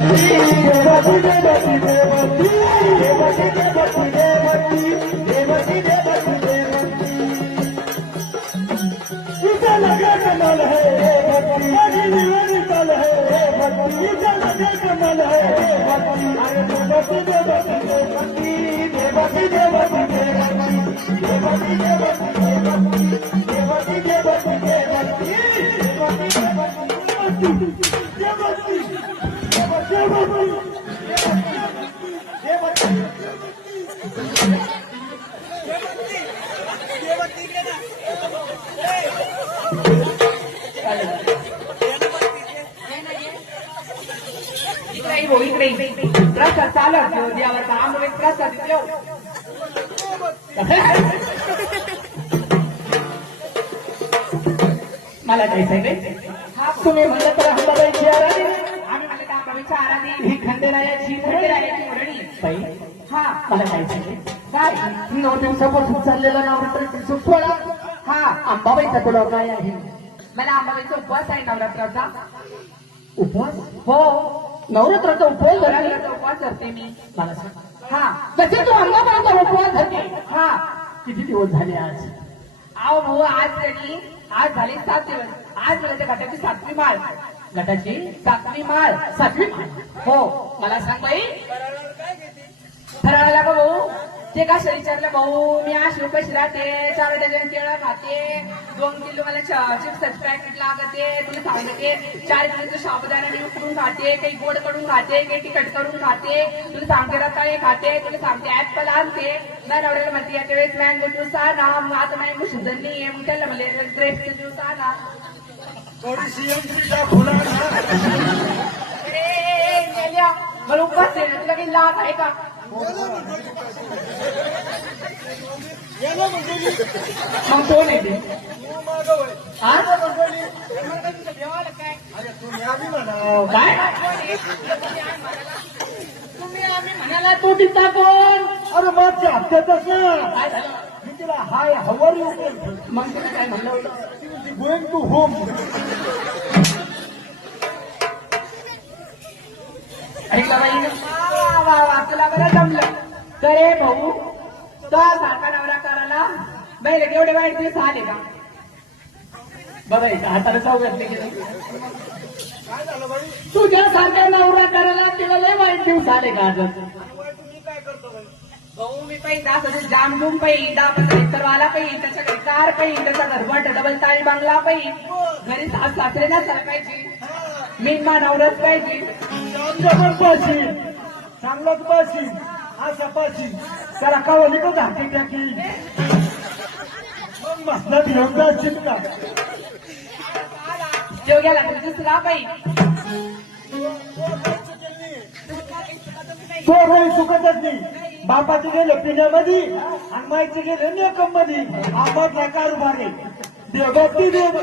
इकडे ये भाऊ, इकडे ये. प्रसाद चालू असतो देवाचा आंबे प्रसाद देव मला जायचंय रे हा तुम्ही म्हणलं तर अंबाबाईची आराधी आम्ही म्हणलं तर आराधी ही खंडेरायाची खंडेरायाची बाई हा मला जायचंय रे काय? नऊ दिवसापासून चाललेला नवरात्राची सुखवळा हा अंबाबाईचा तुला काय आहे? मला अंबाबाईचा उपवास आहे नवरात्राचा. उपवास? हो. नवरात्राचा उपवास नवरात्राचा उपवास करते मी. मला सांग. हा. कसे तू अंबाबाईचा उपवास धरते? हा. किती दिवस झाले आज? अहो भाऊ आज तरी आज झाली सात दिवस. आज मला त्या घटाची सातवी माळ. घटाची सातवी माळ. सातवी माळ? हो. मला सांग बाई. फराळाला का भाऊ. ते का विचारलं भाऊ? मी आज उपाशी राहते चार डझन केळं खाते दोन किलो मला चिप्स पॅकेट लागते तुला सांगते चार किलोचं साबुदाणा मी उकडून खाते काही गोड करून खाते काही तिखट करून खाते तुला सांगते रताळे खाते तुला सांगते ऍपल आणते. नाही नवऱ्याला म्हणते याच्या वेळेस मँगो ज्यूस आणा मग आता मँगो सीझन नाहीये मग त्याला म्हणले ग्रेप्सचं ज्यूस आणा. थोडीशी मला आहे तुला काही लाभ आहे का? मग कोण आहे काय तुम्ही आम्ही म्हणाला तो तिथं कोण अरे मागच्या हप्त्यातच ना काय झालं मी तिला हाय हवर यू मग तिला काय म्हणलं होतं गोइंग टू होम ऐकलं बाई मला बरं जमलं. तर हे भाऊ तो सारखा नवरा करायला बैल एवढे वाईट दिवस आले का? बघा इथं हाताला चव घातली गेलं तुझ्या सारख्या नवरा करायला तिला लय वाईट दिवस आले का आज? तुम्ही काय करतो भाऊ मी पाहिजे असं जाम पाहिजे दहा पंधरा वाला पाहिजे त्याच्या घरी कार पाहिजे त्याचा घरभट डबल ताळी बांगला पाहिजे घरी सास सासरे ना पाहिजे. मी मा नवराच पाहिजे चांगलाच पाशी असा पाशी. त्याला कावली का धाके टाकी मग मसला घेऊन जाशील का जेव गेला तर दुसरा पाहिजे तो काही सुखतच नाही. बापाचे गेले पिण्यामध्ये आणि माईचे गेले मेकअपमध्ये आंबाचा कारभार आहे देवभक्ती देव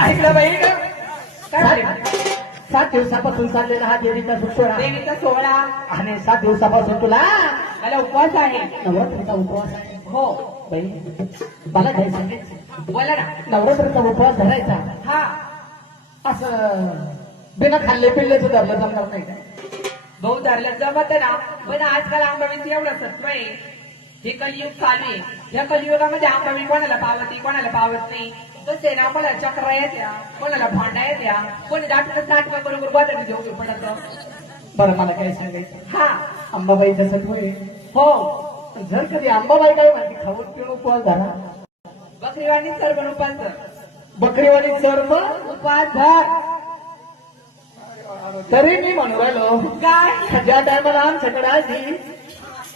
ऐकलं बाई? काय? सात दिवसापासून चाललेला हा देवीचा सुसोळा देवीचा सोहळा. आणि सात दिवसापासून तुला मला उपवास आहे. नवरात्रीचा उपवास आहे. हो. बाई मला काय सांगायचं बोला ना. नवरात्रीचा उपवास धरायचा. हा. असं बिना खाल्ले पिल्लेचं धरलं जमणार नाही. का भाऊ धरलं जमत ना. पण आजकाल आंबावीचं एवढं सत्व आहे. हे कलियुग चालू आहे. या कलियुगामध्ये आंबावी कोणाला पावत कोणाला पावत नाही. कसे ना कोणाला चक्र येत्या कोणाला भांडा येत्या कोणी दाटूनच नाटक बरोबर गोदाडी देऊ पडत. बरं मला काय सांगायचं? हा. अंबाबाईचं सत्व आहे. हो. जर कधी अंबाबाई काय म्हणते खाऊन पिऊन उपवास धरा. बकरीवाणी सर्व उपास बकरीवाणी सर्व उपास धर. तरी मी म्हणू राहिलो काय? ज्या टायमाला आमच्याकडे आली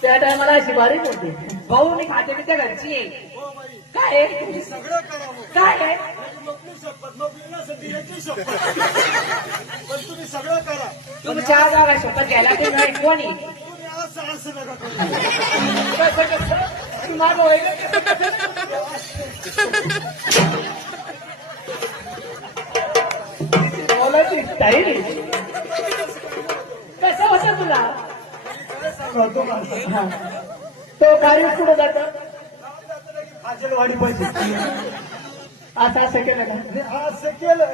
त्या टायमाला अशी बारीक होती. भाऊ मी खाते मी त्या घरची काय आहे? सगळं करावं काय आहे? नोकरी शपथ नोकरी नसती याची शपथ पण तुम्ही सगळं करा तुमच्या जागा शपथ घ्यायला ते नाही कोणी तुम्ही असं असं नका करू कसं कसं माझं होईल बोलायची स्टाईल कसं होतं तुला? सांगतो माणसं. तो कार्य पुढे जातं? फाजलवाडी पाहिजे असं असं केलं का? असं केलं.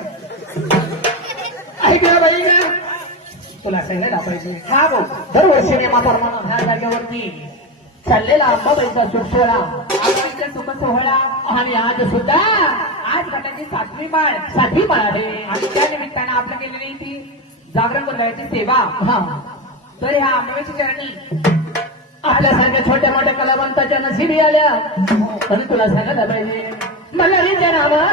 ऐकलं बाई का तुला सांगायला पाहिजे हा भाऊ दरवर्षी नेमाप्रमाणे ह्या जागेवरती. चाललेला अंबाबाईचा सुख सोहळा आजच्या सुख सोहळा आणि आज सुद्धा आज गटाची सातवी बाळ साधी माळ आहे. आणि त्या निमित्तानं आपलं केलेली ती जागरण गोंधळाची सेवा. हा. तर ह्या आंबाबाईच्या चरणी आल्यासारख्या छोट्या मोठ्या कलावंताच्या नशिबी आल्या. पण तुला सांगायला पाहिजे मला विचारावा